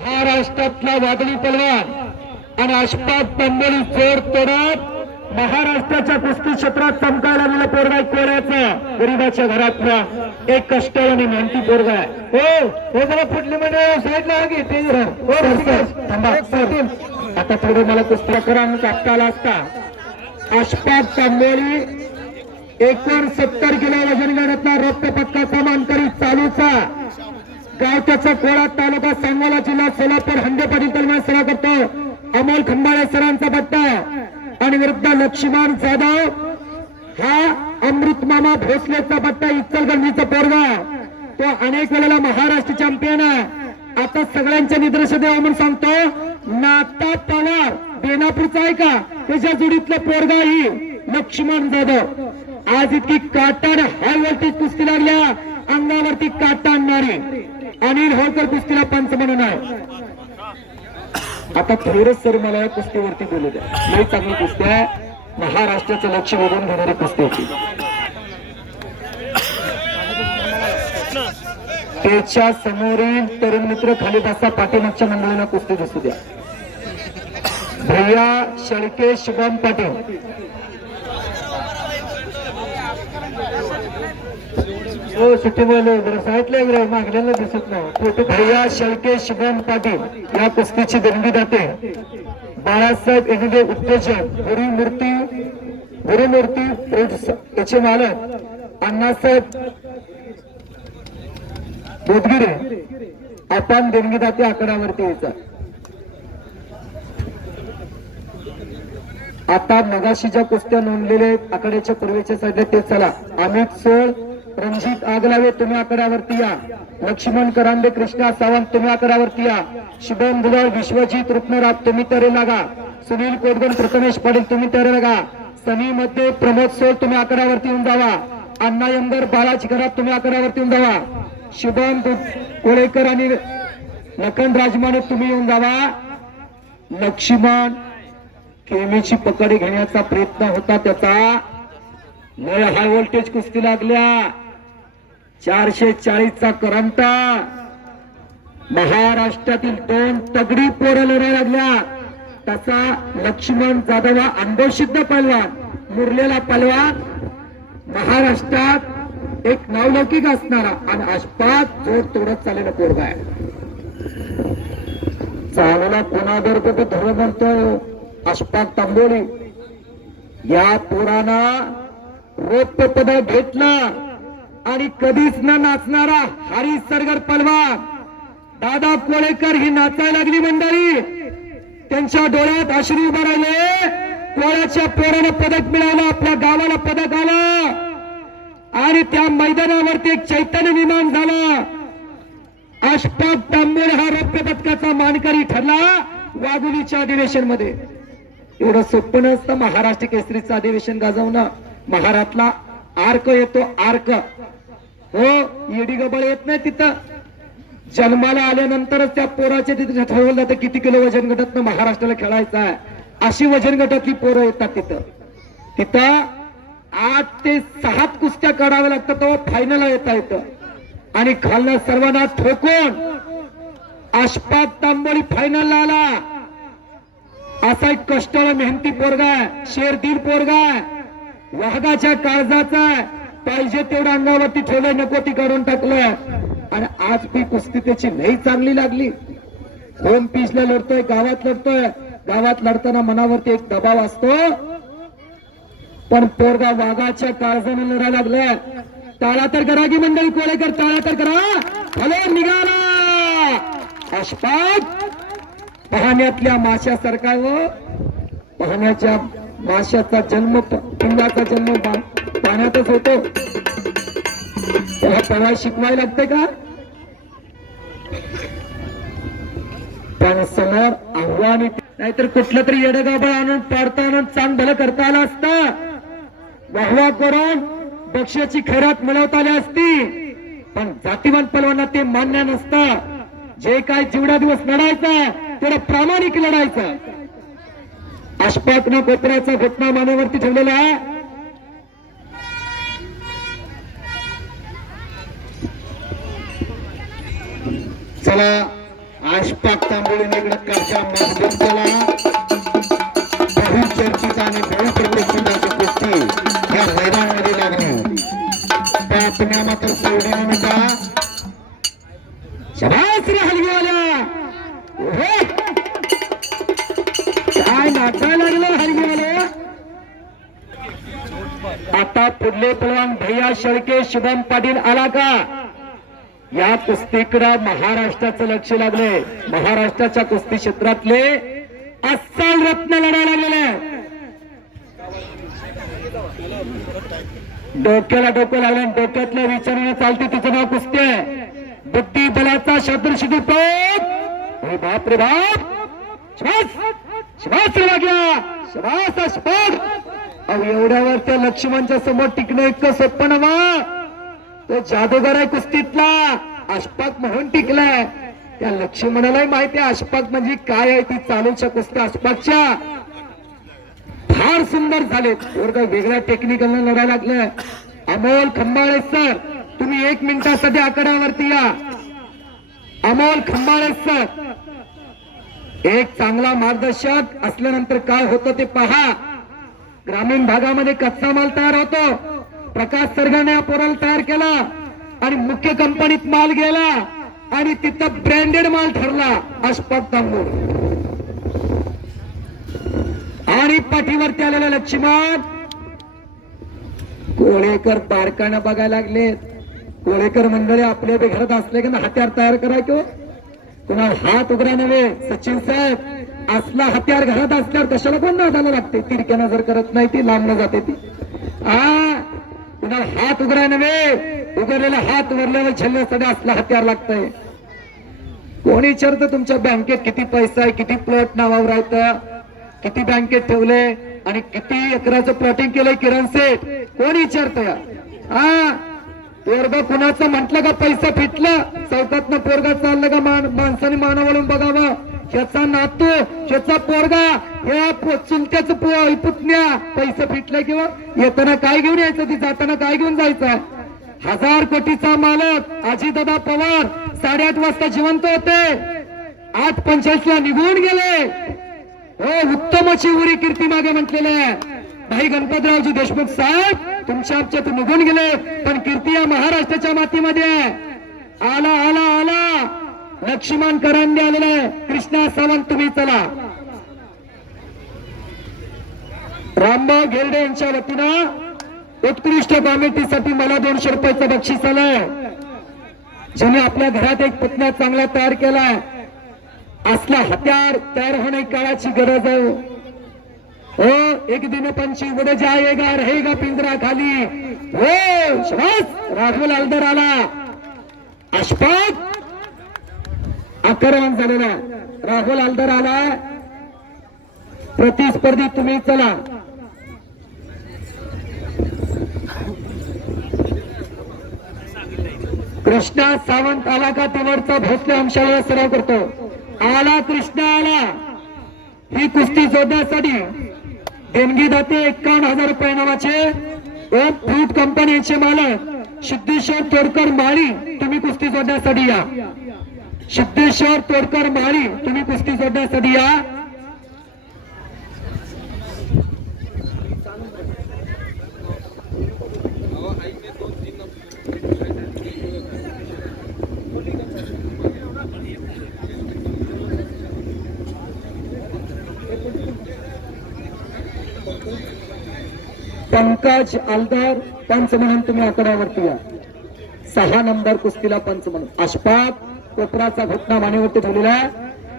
महाराष्ट्रातला वादळी पलवान आणि अशफाक पंबोली जोड तोडत महाराष्ट्राच्या कुस्ती क्षेत्रात चमकायला लागलेला पोरगा कोळ्याचा गरीबाच्या घरातला एक कष्ट आणि मेहनती पोरगा आहे. हो जरा फुटली म्हणजे साईडला घेते आता थोडं मला कुस्त्या करा टाकता असता. अशफाक पंबोली 69 किलो वजन गटातला रौप्य पदकाचा मानकरी चालूचा गाव त्याचा कोळा तालुका सांगोला जिल्हा सोलापूर हंडे पाटील तलवार सरा करतो अमोल खंबाळे सरांचा पट्टा आणि विरुद्ध लक्ष्मण जाधव हा अमृत मामा भोसलेचा पट्टा इचलगंजीचा पोरगा तो अनेक वेळेला महाराष्ट्र चॅम्पियन आहे. आता सगळ्यांच्या निदर्श देवा म्हणून सांगतो नाता पवार बेनापूरचा आहे का त्याच्या जोडीतलं पोरगा ही लक्ष्मण जाधव. आज इतकी काटाने हाय व्होल्टेज कुस्ती लागल्या अंगावरती काटा आणणारी अनिल होळकर कुस्तीला पंच म्हणून आहे. आता थोडंच सर मला या कुस्तीवरती बोलू द्या. लई चांगली कुस्ती आहे. महाराष्ट्राचं लक्ष वेधून घेणारी कुस्ती होती. त्याच्या समोरील तरुण मित्र खाली बसा पाठीमागच्या मंडळींना कुस्ती दिसू द्या. भैया शेळके शुभम पाटील हो सुट्टी बोलले जरा साईडला मागल्याला दिसत नाही. भैया शेळके शुभम पाटील या कुस्तीची देणगी दाते बाळासाहेब एगडे उत्तेजक गुरुमूर्ती याचे मालक अण्णासाहेब बोधगिरे आपण देणगी दाते आकड्यावरती यायचा. आता मगाशी ज्या कुस्त्या नोंदलेल्या आहेत आकड्याच्या पूर्वेच्या साईडला ते चला. अमित सोळ रणजित आगलावे तुम्ही आकड्यावरती या. लक्ष्मण करांडे कृष्णा सावंत तुम्ही आकड्यावरती या. शुभम दुधाळ विश्वजित रुपनराव तुम्ही तयारी लागा. सुनील कोटगण प्रथमेश पाटील तुम्ही तयारी लागा. सनी मध्ये प्रमोद सोळ तुम्ही आकड्यावरती येऊन जावा. अण्णा यंगर बालाजी घरात तुम्ही आकड्यावरती येऊन जावा. शुभम कोळेकर आणि लखन राजमाने तुम्ही येऊन जावा. लक्ष्मण केमीची पकड घेण्याचा प्रयत्न होता त्याचा लय हाय व्होल्टेज कुस्ती लागल्या. 440 चा करंट महाराष्ट्रातील 2 तगडी पोरं लढायला लागल्या. तसा लक्ष्मण जाधव हा अनुभवसिद्ध पहलवान मुरलेला पहलवान महाराष्ट्रात एक नावलौकिक असणारा आणि अशफाक जोड तोडत चाललेला पोरगा आहे. चालला कोणावर तो धोरण म्हणतो अशफाक तांबोली या पोराना रौप्य पदक घेतला आणि कधीच न नाचणारा हरी सरगर पलवान दादा कोळेकर ही नाचायला लागली मंडळी. त्यांच्या डोळ्यात अश्रू उभे राहिले. कोळ्याच्या पोराला पदक मिळालं आपल्या गावाला पदक आलं आणि त्या मैदानावरती एक चैतन्य निर्माण झालं. अशफाक तांबोली हा रौप्य पदकाचा मानकरी ठरला वाघुलीच्या अधिवेशन मध्ये. एवढं सोपं नसतं महाराष्ट्र केसरीचं अधिवेशन गाजवणं. महाराष्ट्राला आर्क येतो आर्क हो येडी गबळ येत नाही तिथं. जन्माला आल्यानंतरच त्या पोराचे तिथे ठरवलं जातं किती किलो वजन गटात महाराष्ट्राला खेळायचं आहे. अशी वजन गटातली पोरं येतात तिथं 8 ते 6 कुस्त्या काढाव्या लागतात तेव्हा फायनलला येता येतं. आणि खालनं सर्वांना ठोकून अशफाक तांबोली फायनलला आला. असा एक कष्टाळा मेहनती पोरगा आहे. शेरदीर पोरगा आहे. वाघाच्या काळजाचा आहे. पाहिजे तेवढं अंगावरती ठेवलंय नको ती काढून टाकलंय. आणि आज ती कुस्ती त्याची लई चांगली लागली. होम पिचला लढतोय गावात लढतोय. गावात लढताना मनावरती एक दबाव असतो पण पोरगा वाघाच्या काळजाने लढायला लागलाय. टाळा तर करा की मंडळी कोळेकर टाळा तर करा. हॅलो निघाला अशफाक पाहण्यातल्या माशासारखा व पाहण्याच्या माशाचा जन्म पिंडाचा जन्म पाण्यातच होतो. त्याला पवाय शिकवायला लागते का? पण समोर आव्हान नाहीतर कुठलं तरी येडगाबळ आणून पाडता आणून चांग भलं करता आलं असतं. वाहवा करून बक्षाची खैरात मिळवता आली असती. पण जातीवान पलवांना ते मान्य नसतं. जे काय जेवढा दिवस लढायचा तेवढं प्रामाणिक लढायचं. अशफाकनं कोपऱ्याचा घटना मानेवरती ठेवलेला आहे. चला अशफाक अशफाक तांबोळीने इकडे काशा मजबूत केला. बहुचर्चित आणि बहुप्रतिष्ठित अशी कुस्ती या मैदानामध्ये लागली. बातम्या मात्र सोडल्या नव्हता. शबास रे हलगीवाल्या, काय नाचायला लागलं हलगीवाल्या. आता पुढले पलवान भैया शेळके शुभम पाटील आला का? या कुस्तीकडे महाराष्ट्राचं लक्ष लागले. महाराष्ट्राच्या कुस्ती क्षेत्रातले अस्सल रत्न लढायला लागलेले. डोक्याला डोकं लागले, डोक्यातल्या विचाराने चालते. तिचं नाव कुस्ती आहे. बुद्धी बलाचा शब्दशिदी टोक. बाप रे बाप, श्वास लागला. श्वास अशफाक. अहो एवढ्यावर त्या लक्ष्मणच्या समोर टिकणं इतकं सोपं नव्हा. तो जादूगार आहे कुस्तीतला. अशफाक म्हणून टिकलाय. त्या लक्ष्मणालाही माहिती आहे अशफाक म्हणजे काय आहे. ती चालूच्या कुस्त्या अशफाकच्या फार सुंदर झाले. वर्ग वेगळ्या टेक्निकल लढायला लागलं. अमोल खंबाळे सर, तुम्ही 1 मिनिटासाठी आकड्यावरती या. अमोल खंबाळे सर, एक चांगला मार्गदर्शक असल्यानंतर काय होतं ते पहा. ग्रामीण भागामध्ये कच्चा माल तयार होतो. प्रकाश सरगाने या पोराला तयार केला आणि मुख्य कंपनीत माल गेला आणि तिथं ब्रँडेड माल ठरला अशफाक तांबोळी. आणि पाठीवरती आलेला लक्ष्मण. कोळेकर बारकाना बघायला लागले. कोळेकर मंडळी आपल्या घरात असले की हत्यार तयार करा किंवा कुणा हात उघडा नव्हे. सचिन साहेब, असला हत्यार घरात असल्यावर कशाला कोण नादाला लागते. तिरक्या नजर करत नाही, ती लांबनं जाते ती. कुणा हात उघडा नव्हे. उघडलेला हात वरल्यावर झेलण्यासाठी असला हत्यार लागतंय. कोणी विचारतं तुमच्या बँकेत किती पैसा आहे, किती प्लॉट नावावर आहेत, किती बँकेत ठेवले आणि किती एकराचं प्लॉटिंग केलंय किरण सेठ. कोणी विचारतं या? पोरग कुणाचं म्हटलं का पैसा फिटलं. चौकातनं पोरगा चाललं का माणसाने मानावळून बघावं. ह्याचा नातू, ह्याचा पोरगा, ह्या चुलत्याच पुतण्या पैसा फिटलं किंवा येताना काय घेऊन यायचं, ती जाताना काय घेऊन जायचं. 1000 कोटीचा मालक अजितदादा पवार 8:30 वाजता जिवंत होते. 8:45 ला निघून गेले. हो, उत्तमची उरी कीर्ती मागे म्हटलेले भाई गणपतरावजी देशमुख साहेब तुमच्या आमच्यातून निघून गेले, पण कीर्ती या महाराष्ट्राच्या मातीमध्ये आला आला आला. लक्ष्मण करांडे आलेले. कृष्णा सावंत तुम्ही चला. रामभाऊ घेरडे यांच्या वतीनं उत्कृष्ट कॉमेडीसाठी मला 200 रुपयाचं बक्षीस आलंय. ज्याने आपल्या घरात एक पुतण्या चांगला तयार केलाय. असला हत्यार तयार होणे काळाची गरज आहे. हो, एक दिन पंछी उड़ जाएगा, रहेगा पिंजरा खाली. हो, श्वास. राहुल हलदर आला. अशफाक आक्रमण झालेला. राहुल हलदर आला. प्रतिस्पर्धी तुम्ही चला. कृष्णा सावंत आला का तेवढचा भोसले अंशाला सराव करतो. आला कृष्णा आला. ही कुस्ती जोडण्यासाठी देणगी दाते 51,000 रुपये नावाचे फ्रूट कंपनीचे मालक सिद्धेश्वर तोडकर माळी तुम्ही कुस्ती जोडण्यासाठी या. सिद्धेश्वर तोडकर माळी तुम्ही कुस्ती जोडण्यासाठी या. पंकज आलदार पंच म्हणून तुम्ही आकड्यावरती या. 6 नंबर कुस्तीला पंच म्हणून. अशफाक कोपराचा घटना मानेवरती ठेवलेला आहे.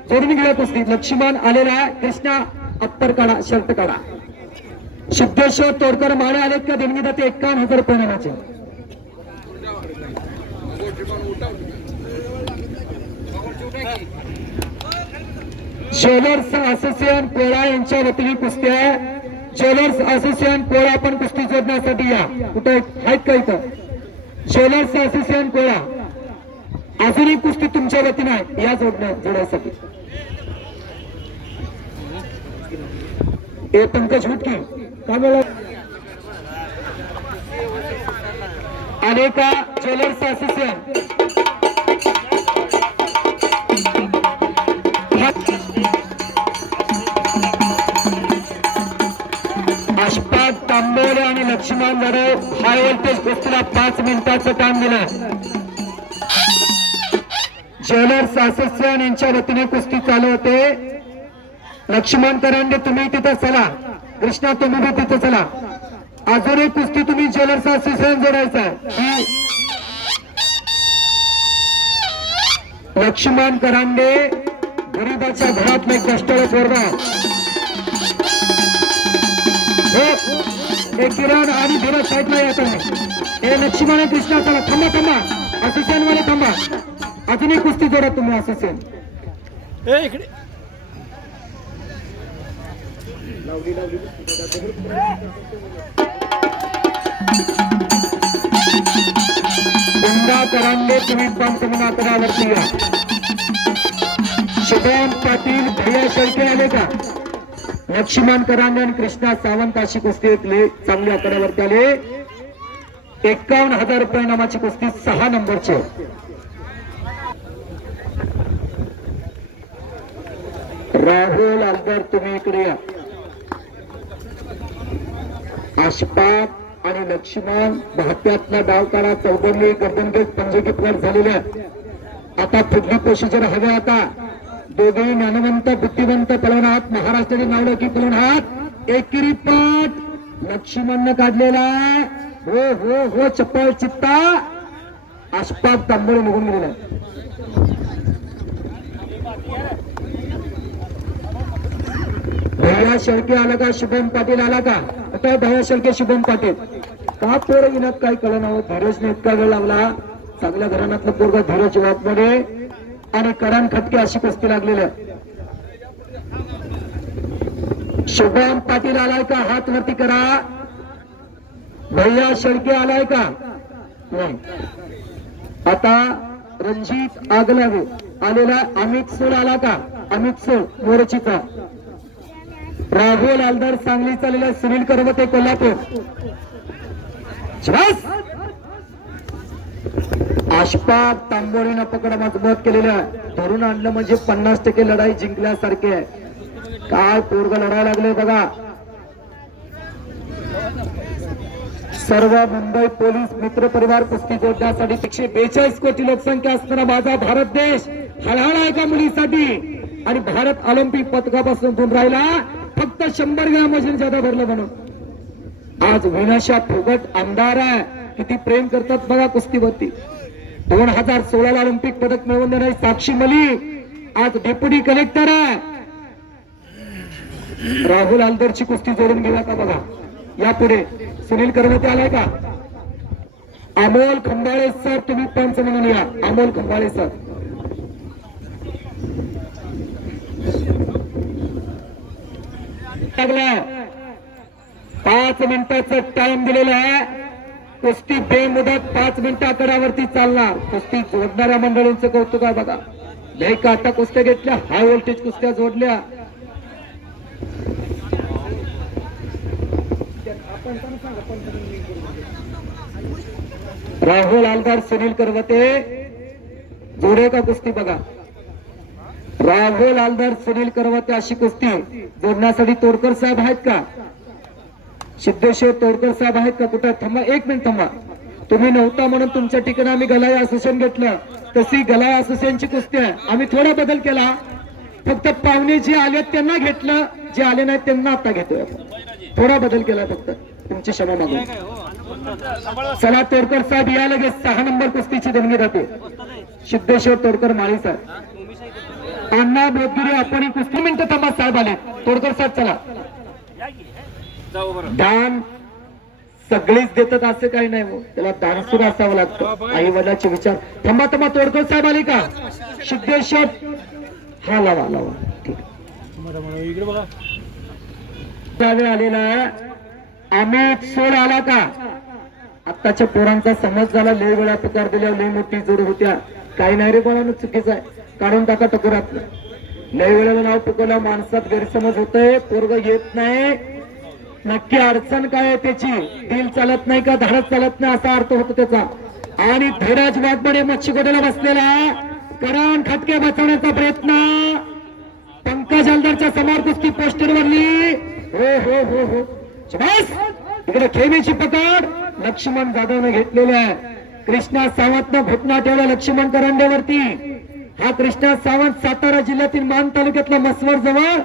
जोडून गेल्या कुस्तीत लक्ष्मण आलेला आहे. कृष्णा अप्पर काढा, शर्ट काढा. सिद्धेश्वर तोडकर माळे आलेत का देणगी दाते 51,000 रुपये नावाचे. ज्वेलर्स असोसिएशन कोळा यांच्या वतीने कुस्ती आहे. ज्वेलर्स असोसिएशन कोळा पण कुस्ती जोडण्यासाठी या. कुठे आहेत का इथं? ज्वेलर्स असोसिएशन कोळा अजूनही कुस्ती तुमच्या वतीने आहे या जोडण्यासाठी. हे पंकज हुटकी का मिळाला आले का? ज्वेलर्स असोसिएशन तांबोळे आणि लक्ष्मण जाधव हाय व्होल्टेज कुस्तीला 5 मिनिटाचं टाइम दिलं. ज्वेलर्स असोसिएशन यांच्या वतीने कुस्ती चालू होते. लक्ष्मण करांडे तुम्ही तिथं चला, कृष्णा तुम्ही बी तिथं चला. अजून एक कुस्ती तुम्ही ज्वेलर्स असोसिएशन जोडायचं आहे. लक्ष्मण करांडे गरीबाच्या घरातलं एक कष्टाळू पोरगा. हे किरण आणि धीरज साईडला येत आहे. हे लक्ष्मण आणि कृष्णा चला, थांबा थांबा, असोसिएशन वाले थांबा. अजून एक कुस्ती जोडा तुम्ही असोसिएशन. गंगा करांडे तुम्ही पंचमनाथरावरती या. शुभम पाटील भैया शेळके आले का? लक्ष्मण करांडे आणि कृष्णा सावंत अशी कुस्ती चांगल्या आकड्यावरती आले. 51,000 रुपये नामाची कुस्ती 6 नंबरची. राहुल अलगर तुम्ही इकडे या. आशपात आणि लक्ष्मण भात्यातला डाव काढा. चौगंगी गर्दनगेट पंजगी प्लट झालेल्या. आता पुढली पोशिजर हवे. आता दोघेही ज्ञानवंत बुद्धिवंत पलवान आहात. महाराष्ट्राचे नावलौकिक पलवान आहात. एकेरी पाठ लक्ष्मणनं काढलेला. हो हो हो चप्पल चित्ता. आशपात तांबोळी निघून गेलेला. भैया शेळके आला का? शुभम पाटील आला का? आता भैया शेळके शुभम पाटील का पोरं येण्यात काही कळलं नव्हतं. धीरजने इतका वेळ लागला. चांगल्या घराण्यातलं पोरगा धीरज वाघमोडे आणि करण खटके अशी कुस्ती लागलेल्या. शुभम पाटील आलाय का? हात वरती करा. भैया शेळके आलाय का? नाही. आता रणजित आगलावे आलेला. अमित सोल आला का? अमित सोल मोरचीचा. राहुल आलदार सांगली चाललेला. सुनील करवते कोल्हापूर. आशपात तांबोळीनं पकड मजबूत केलेल्या. धरून आणलं म्हणजे 50% लढाई जिंकल्यासारखी आहे. काय पोरग लढायला लागले बघा. सर्व मुंबई पोलीस मित्र परिवार कुस्ती जोडण्यासाठी 142 कोटी लोकसंख्या असणारा माझा भारत देश हळहळ आहे का मुलीसाठी? आणि भारत ऑलिम्पिक पदकापासून दूर राहिला. फक्त 100 ग्रॅम वजन ज्यादा भरलं म्हणून. आज विनाशा फुगट आमदार आहे. किती प्रेम करतात बघा कुस्तीवरती. 2016 ऑलिम्पिक पदक मिळवून देणारी साक्षी मलिक आज डेप्युटी कलेक्टर आहे. राहुल आलदरची कुस्ती जोडून गेला का बघा. यापुढे सुनील करवते आलाय का? अमोल खंबाळे सर तुम्ही पंच म्हणून या. अमोल खंबाळे सर. लागला 5 मिनिटाचा टाइम दिलेला आहे. कुस्ती बेमुदत 5 मिनिटा आकड्यावरती चालणार. कुस्ती जोडणाऱ्या मंडळींचं कौतुक आहे बघा. लय काटा कुस्त्या घेतल्या. हाय व्होल्टेज कुस्त्या जोडल्या. राहुल आलदार सुनील करवते जोडे का कुस्ती बघा. राहुल आलदार सुनील करवते अशी कुस्ती जोडण्यासाठी तोडकर साहेब आहेत का? सिद्धेश्वर तोडकर साहेब आहेत का? कुठे? थांबा 1 मिनिट थांबा. तुम्ही नव्हता म्हणून तुमच्या ठिकाणी आम्ही गलाई असोसिएशन घेतलं. तशी गलाई असोसिएशनची कुस्ती आहे. आम्ही थोडा बदल केला. फक्त पाहुणे जे आले त्यांना घेतलं, जे आले नाहीत त्यांना आता घेतोय. थोडा बदल केला फक्त. तुमची क्षमा मागून. चला तोडकर साहेब या लगेच. 6 नंबर कुस्तीची देणगी राहते. सिद्धेश्वर तोडकर माळी साहेब. अण्णा बोधगिरी आपण ही कुस्ती. मिनिटं थांबा साहेब आले. तोडकर साहेब चला. दान सगळीच देतात असं काही नाही. त्याला दानसूर असावं लागतं. आई वडिलांचे विचार. थांबा थांबा तोडकर साहेब आले का? सिद्धेश्वर हा लावा लावा. ठीक आलेला. अमित सोल आला का? आत्ताच्या पोरांचा समज झाला. लय वेळा पुकार दिल्या. लय मोठी जोड होत्या. काही नाही रे बोलानं चुकीचं आहे. काढून टाका टकोरात. लय वेळेला नाव पुकारल्या माणसात गैरसमज होतोय. पोरग येत नाही. नक्की अडचण काय आहे त्याची? दिल चालत नाही का? धाडस चालत नाही असा अर्थ होतो त्याचा. आणि धीरज वाघमोडे मच्छीकोट्याला बसलेला. करण खटके बचवण्याचा प्रयत्न. पंकज हलदरच्या समोर कुस्ती पोस्टर वरली. हो हो हो हो. इकडे खेळीची पकड लक्ष्मण जाधवने घेतलेली आहे. कृष्णा सावंतनं घोटना ठेवला लक्ष्मण करंडेवरती. हा कृष्णा सावंत सातारा जिल्ह्यातील मान तालुक्यातला मसवड जवळ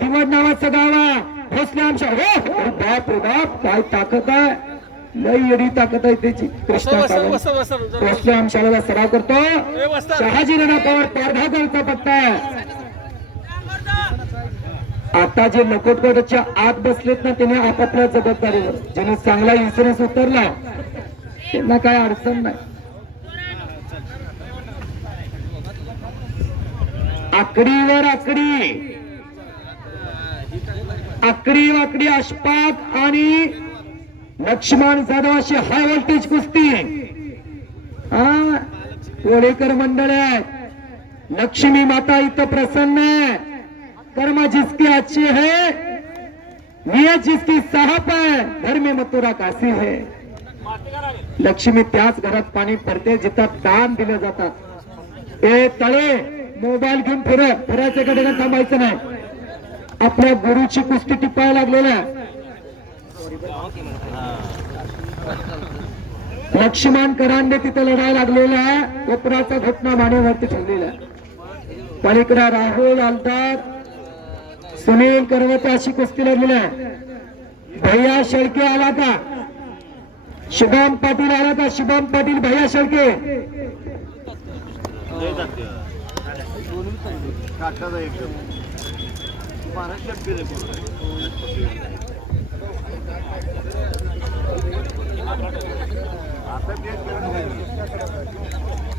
दिवड नावाचं गाव आहे. भोसले आमच्या बाप रे बाप काय ताकद आहे, लई एडी ताकद आहे त्याची. कृष्णा सावंत भोसले आमशाला सराव करतो. शहाजी राणा पवार पारघागरचा पट्टा आहे. आता जे लकोटगडच्या आत बसलेत ना त्याने आपापल्या जबाबदारीवर ज्याने चांगला इन्शुरन्स उतरला त्यांना काय अडचण नाही. आकडीवर आकडी, आकडी वाकडी अशफाक आणि लक्ष्मण जाधव अशी हाय व्होल्टेज कुस्ती. कोळेकर मंडळ आहे. लक्ष्मी माता इथं प्रसन्न आहे. कर्म जिसकी अच्छी है, नियत जिसकी साहब है, घर में मथुरा काशी है. लक्ष्मी त्याच घरात पाणी पडते जिथं दान दिले जातात. ए तळे मोबाईल घेऊन फिरायचं कडे थांबायचं नाही. आपल्या गुरुची कुस्ती टिपायला लागलेल्या लक्ष्मण करांडे तिथे लढायला लागलेला आहे. कोपराचा घटना मानेवरती ठेवलेला आहे. पलीकडे राहुल आलतात, सुनील करवते अशी कुस्ती लढलेली आहे. भैया शेळके आला का, शुभम पाटील आला का, शुभम पाटील भैया शेळके.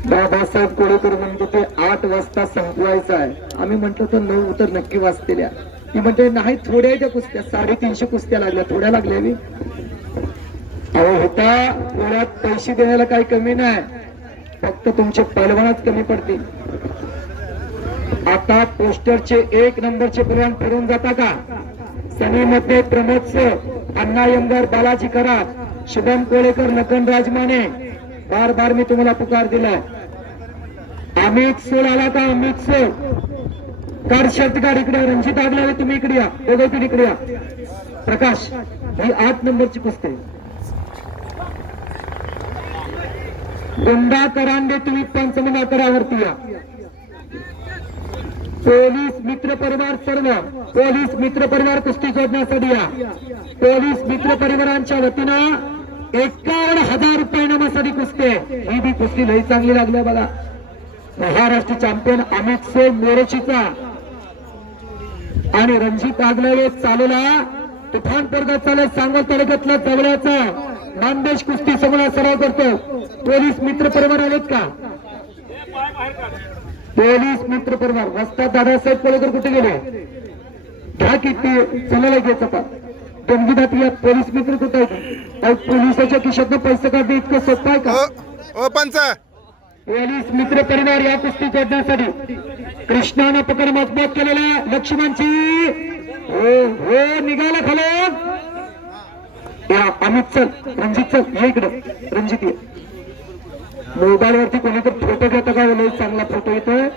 बाबासाहेब कोळेकर म्हणतो ते 8 वाजता संपवायचं आहे. आम्ही म्हंटल तर 9 तर नक्की वाजतेल्या. ती म्हणते नाही थोड्या त्या कुस्त्या 350 कुस्त्या लागल्या, थोड्या लागल्या. अहो होता पुण्यात पैसे देण्याला काही कमी नाही, फक्त तुमचे पैलवानच कमी पडतील. आता पोस्टरचे 1 नंबरचे पैलवान फिरून जाता का. सनी मध्ये प्रमोद सर, अण्णा यमगार, बालाजी कराड, शुभम कोळेकर, नकन राजमाने. बार बार मी तुम्हाला पुकार दिलाय. अमित सोल आला का, अमित सोल कार शर्ट गाड इकडे. रणजित आगलावे तुम्ही इकडे या, दोघे इकडे या. प्रकाश ही 8 नंबरची कुस्ती. गुंडा करांडे तुम्ही पंचमना करावरती या. पोलीस मित्र परिवार सर्व पोलीस मित्र परिवार कुस्ती जोडण्यासाठी या. पोलीस मित्र परिवारांच्या वतीनं 51,000 रुपये नामासाठी कुस्ती. ही बी कुस्ती लई चांगली लागली बघा. महाराष्ट्र चॅम्पियन अमित सेन मोरेचीचा आणि रणजित आगलावे चालूला तुफान पर्गात चालत सांगोल तालुक्यातला जवळचा नामदेश कुस्ती समोर सराव करतो. पोलीस मित्र परिवार आलेत का, पोलीस मित्र परिवार. वस्ताद दादासाहेब कोळेकर कुठे गेले, घ्या किती चलायला घ्यायचं का दंगीदाती. पोलीस मित्र कुठे आहेत, पोलिसाच्या खिशातनं पैसे काढणे इतकं सोपं आहे का. पंच पोलीस मित्र परिवार या कुस्ती जोडण्यासाठी कृष्णानं पकड मजबूत केलेला लक्ष्मणची. हो निघाला खालून. या अमित चल, रणजित चल ये इकडे. रणजित ये. मोबाईल वरती कोणीतरी फोटो घेतो का, लई चांगला फोटो येतोय.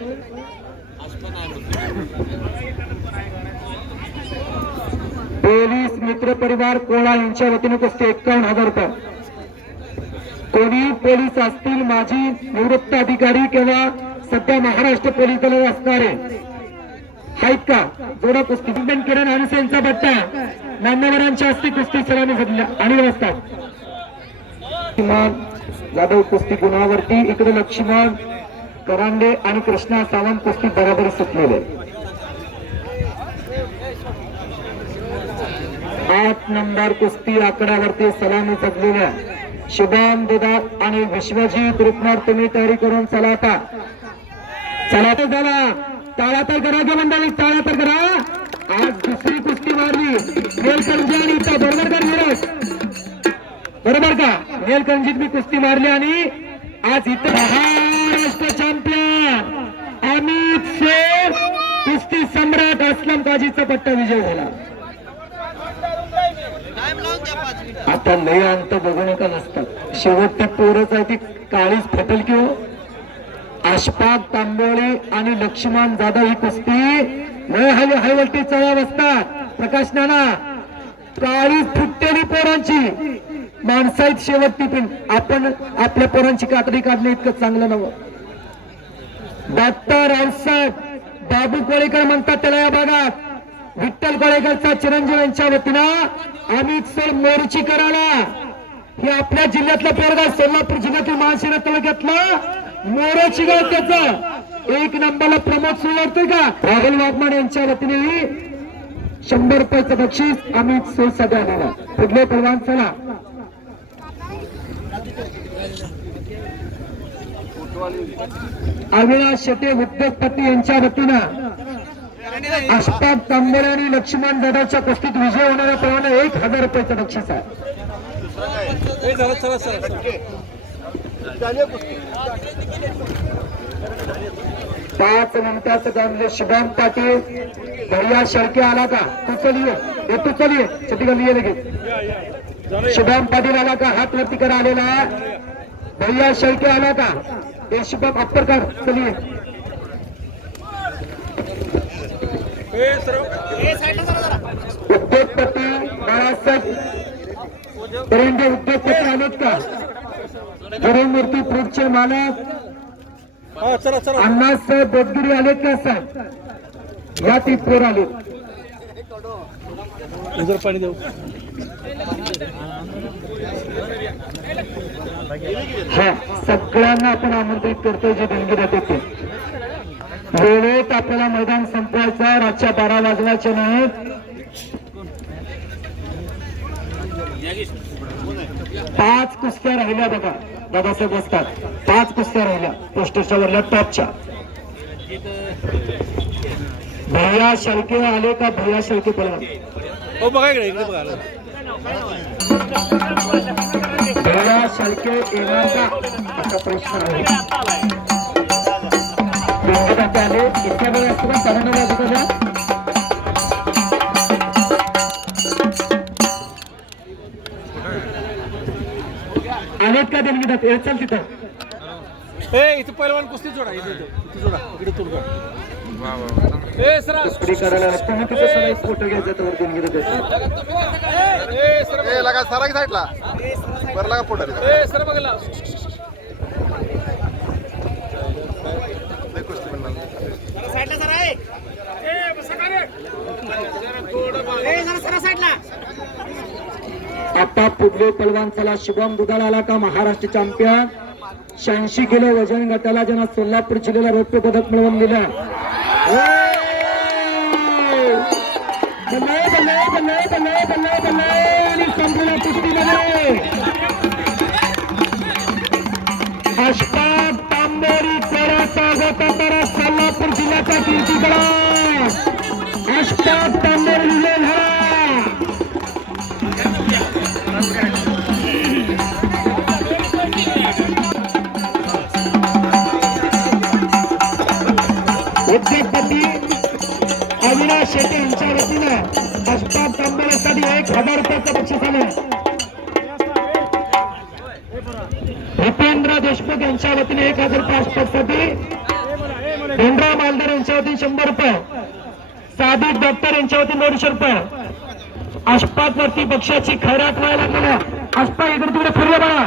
पोलीस मित्र परिवार कोळा यांच्या वतीने कुस्ती 51,000 रुपये. कोणी पोलीस असतील, माजी निवृत्त अधिकारी किंवा सध्या महाराष्ट्र पोलीस दलात असणारे आहेत का, जोडा कुस्ती. किरण हनसे यांचा बट्टा मान्यवरांच्या हस्ते कुस्ती सलामी झालेल्या आणि व्यवस्था. जाधव कुस्ती गुणावरती. इकडे लक्ष्मण करांडे आणि कृष्णा सावंत कुस्ती बराबर सुटलेले. 8 नंबर कुस्ती आकड्यावरती सलामी जगलेल्या शुभम दुधा आणि विश्वजीत रुपनार तुम्ही तयारी करून चला. आता चला तर झाला. टाळा तर करा गे मंडळी, टाळा तर करा. आज दुसरी कुस्ती मारली नेलकंजी आणि इथं बरोबर का नीरज, बरोबर का नेलकंजीत मी कुस्ती मारली आणि आज इथं महाराष्ट्र चॅम्पियन अमित शेर कुस्ती सम्राट असलम काजीचा पट्टा विजय झाला. आता लय अंत बघू नका नसतात. शेवटची पोरच आहे ती काळीच फटल किंवा अशफाक तांबोळी आणि लक्ष्मण जाधव ही कुस्ती लय हाय व्होल्टेज चढाव असतात. प्रकाश नाना काळी फुटलेली पोरांची माणसाईत शेवट टिफिन. आपण आपल्या पोरांची कातडी काढणे इतकं चांगलं नव्हतं. डॉक्टर रावसाहेब बाबू कोळेकर म्हणतात त्याला या भागात. विठ्ठल कोळेकरचा चिरंजीव यांच्या वतीनं अमित सर मोर्ची करायला हे आपल्या जिल्ह्यातलं पोरगा सोलापूर जिल्ह्यातील माळशिरस तालुक्यातलं मोरची गाव त्याचं 1 नंबरला प्रमोद सुरतोय का. राहुल वाघमारे यांच्या वतीने 100 रुपयाचं बक्षीस अमित सर सध्या आलेला. पुढले परवान चला. अविनाश शेटे उद्योगपती यांच्या वतीनं अशफाक तांबोळे आणि लक्ष्मण दादाच्या कुस्तीत विजय होणाऱ्या प्रमाणे 1000 रुपयाचं बक्षीस आहे. 5 मिनिटाचं गमले. शुभम पाटील भैया शेळके आला का. तू चलिये छठी गल्ली लगेच. शुभम पाटील आला का. हात वरती करा आलेला. भैया शेळके आला का. हे शुभम अप्पर कर. चलिये उद्योगपती बाळासाहेब परंडे उद्योगपती आलेत का. गुरुमूर्ती फ्रूटचे मालक अण्णासाहेब बोधगिरी आलेत का साहेब. या ती पोर आले. पाणी देऊ. हा सगळ्यांना आपण आमंत्रित करतोय जे देणगी देते ते. वेळेत आपल्याला मैदान संपवायचं. रातच्या 12 वाजवायचे नाहीत. 5 कुस्त्या राहिल्या बघा. दादासाहेब बसतात. 5 कुस्त्या राहिल्या पोस्टरच्या वरल्या टॉपच्या. भैया शेळके आले का. भैया शेळके बोला. हो बघा इकडे बघा. भैया शेळके येणार का असा प्रश्न आहे. आले इतक्या वेळ असतो का. 9:30 वाजता आलेत का देणगी देत. चल तिथं इथं पहिलवान कुस्ती जोडा. इथे जोडा. इकडे तुडगा. कुस्ती करायला तुम्ही तिथं सगळं फोटो घ्यायचा तर देणगी देत. लगा सारा की साईडला बरं लगा फोटो सर बघला. आता पुढले पलवान चला. शुभम दुधाळ आला का. महाराष्ट्र चॅम्पियन 86 किलो वजन गटाला ज्यांना सोलापूर जिल्ह्याला रौप्य पदक मिळवून दिलं. आणि संपूर्ण कुस्तीमध्ये अशफाक तांबोरी कोराचा गोतारा सोलापूर जिल्ह्याचा कीर्तीकडा अशफाक तांबोरी विजय झाला. उद्योगपती अविनाश शेटे यांच्या वतीनं अशफाक तांबोळेसाठी 1000 रुपयाचं बक्षीस आलं. भूपेंद्र देशमुख यांच्या वतीने 1000 रुपये अशफाकसाठी. भेंडराव मालदार यांच्या वतीने 100 रुपये. सादिक डॉक्टर यांच्या वतीने 150 रुपये. अशफाक वरती पक्षाची खैरात व्हायला लागलेल्या. अशफाक इकडे तिकडे फिरले बघा.